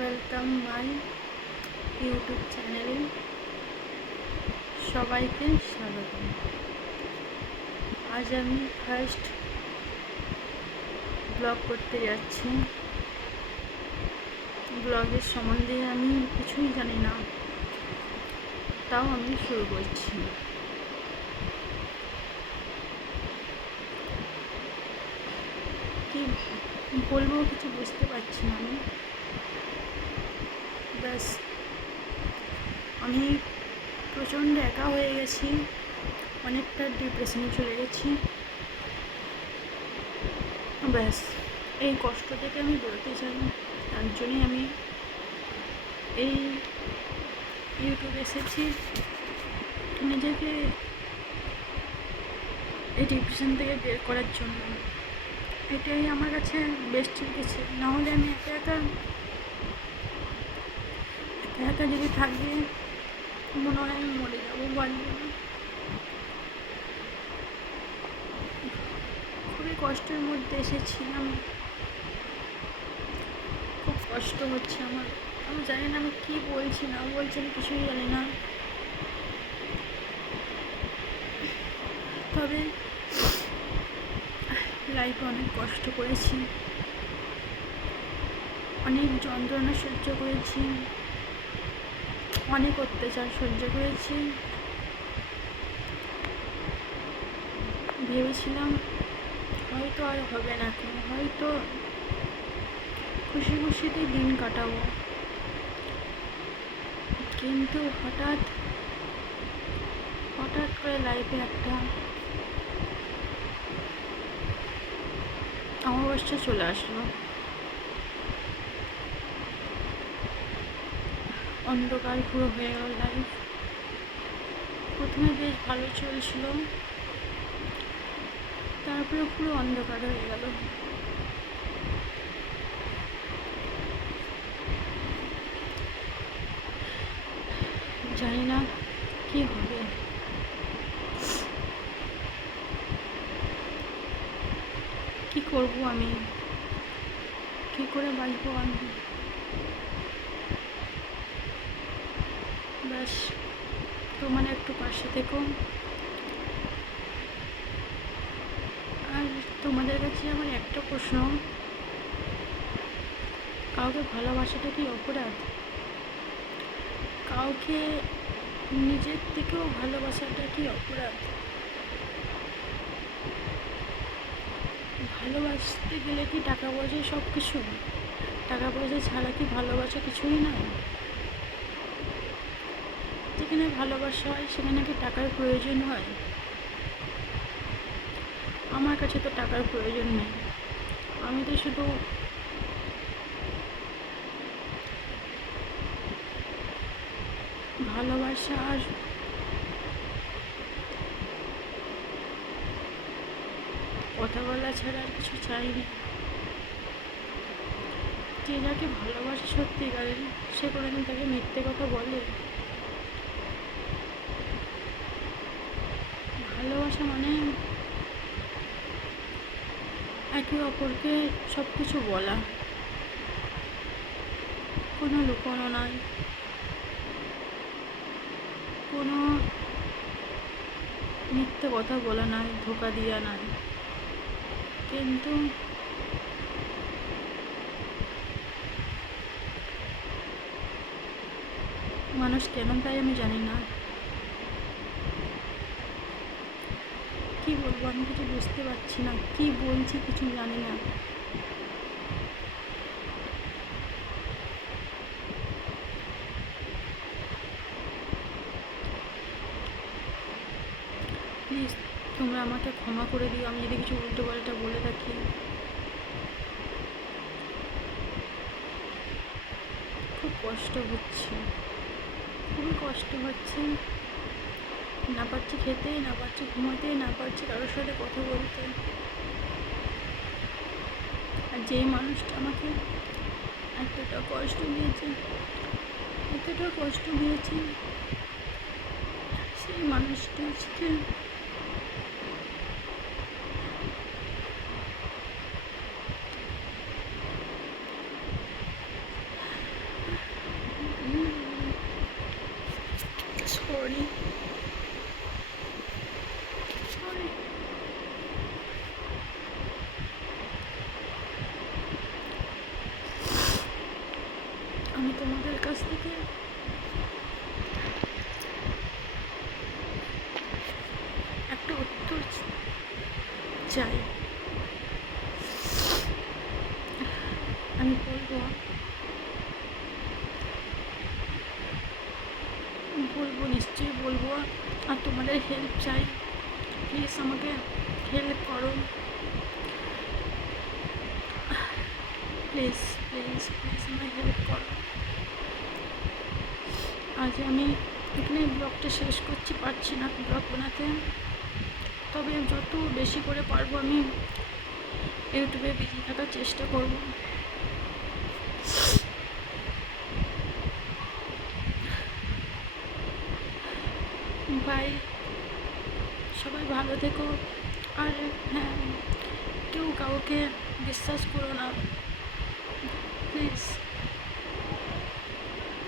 Welcome my YouTube চ্যানেলে সবাইকে স্বাগত। আজ আমি ফার্স্ট ব্লগ করতে যাচ্ছি। ব্লগের সম্বন্ধে আমি কিছুই জানি না, তাও আমি শুরু করছি। কি বলবো কিছু বুঝতে পারছি না আমি। ব্যাস আমি প্রচণ্ড একা হয়ে গেছি, অনেকটা ডিপ্রেশনে চলে গেছি। ব্যাস এই কষ্ট থেকে আমি বেরোতে চাই, তার জন্যই আমি এই ইউটিউবে এসেছি। নিজেকে এই ডিপ্রেশন থেকে বের করার জন্য এটাই আমার কাছে বেস্ট লেগেছে। নাহলে আমি একা একা যদি থাকি মনে হয় আমি মরে যাবো, বাঁচব না। খুবই কষ্টের মধ্যে এসেছিলাম, খুব কষ্ট হচ্ছে আমার। আমি জানি না আমি কী বলছি না বলছি, আমি কিছুই জানি না। তবে লাইফে অনেক কষ্ট করেছি, অনেক যন্ত্রণা সহ্য করেছি, অনেক অত্যাচার সহ্য করেছি। ভেবেছিলাম হয়তো আর হবে না, হয়তো খুশি খুশিতে দিন কাটাবো, কিন্তু হঠাৎ করে লাইফে একটা অমাবস্যা চলে আসলো। অন্ধকার পুরো হয়ে গেল লাইফ। প্রথমে বেশ ভালো চলছিল, তারপরে পুরো অন্ধকার হয়ে গেল। জানি না কি হবে, কি করব আমি, কি করে বাঁচবো আমি। ব্যাস তোমার একটু পাশে থেকো। আর তোমাদের কাছে আমার একটা প্রশ্ন, কাউকে ভালোবাসাটা কি অপরাধ? কাউকে নিজের থেকেও ভালোবাসাটা কি অপরাধ? ভালোবাসতে গেলে কি টাকা পয়সা সব কিছু? টাকা পয়সা ছাড়া কি ভালোবাসা কিছুই না? যেখানে ভালোবাসা হয় সেখানে কি টাকার প্রয়োজন হয়? আমার কাছে তো টাকার প্রয়োজন নেই। আমি তো শুধু ভালোবাসা আর কথা বলা ছাড়া আর কিছু চাইনি। যে যাকে ভালোবাসে সত্যিকারের, সে কোনোদিন তাকে মিথ্যে কথা বলে? ভালোবাসা মানে একে অপরকে সব কিছু বলা, কোনো লুকোনো নয়, কোনো মিথ্যে কথা বলা নয়, ধোকা দেওয়া নয়। কিন্তু মানুষ কেন তাই আমি জানি না। কি বলবো আমি কিছু বুঝতে পারছি না, কি বলছি কিছু জানি না। প্লিজ তোমরা আমাকে ক্ষমা করে দিও আমি যদি কিছু উল্টো পাল্টা বলে থাকি। খুব কষ্ট হচ্ছে, খুবই কষ্ট হচ্ছে। না পারছি খেতে, না পারছি ঘুমাতে, না পারছি কারোর সাথে কথা বলতে। আর যেই মানুষটা আমাকে এতটা কষ্ট দিয়েছে, সেই মানুষটা আজকে সরি সরি। আমি তোমাদের কাছ থেকে একটা উত্তর চাই। আমি বলবো বলবো নিশ্চয়ই বলবো। আর তোমাদের হেল্প চাই, প্লিজ আমাকে হেল্প করো, প্লিজ প্লিজ প্লিজ আমায় হেল্প করো। আজ আমি এখানে ব্লগটা শেষ করছি, পারছি না ব্লগ বানাতে, তবে যত বেশি করে পারবো আমি ইউটিউবে বিজি থাকার চেষ্টা করব। বাই, সবাই ভালো থেকো। আর হ্যাঁ, কেউ কাউকে বিশ্বাস করো না প্লিজ।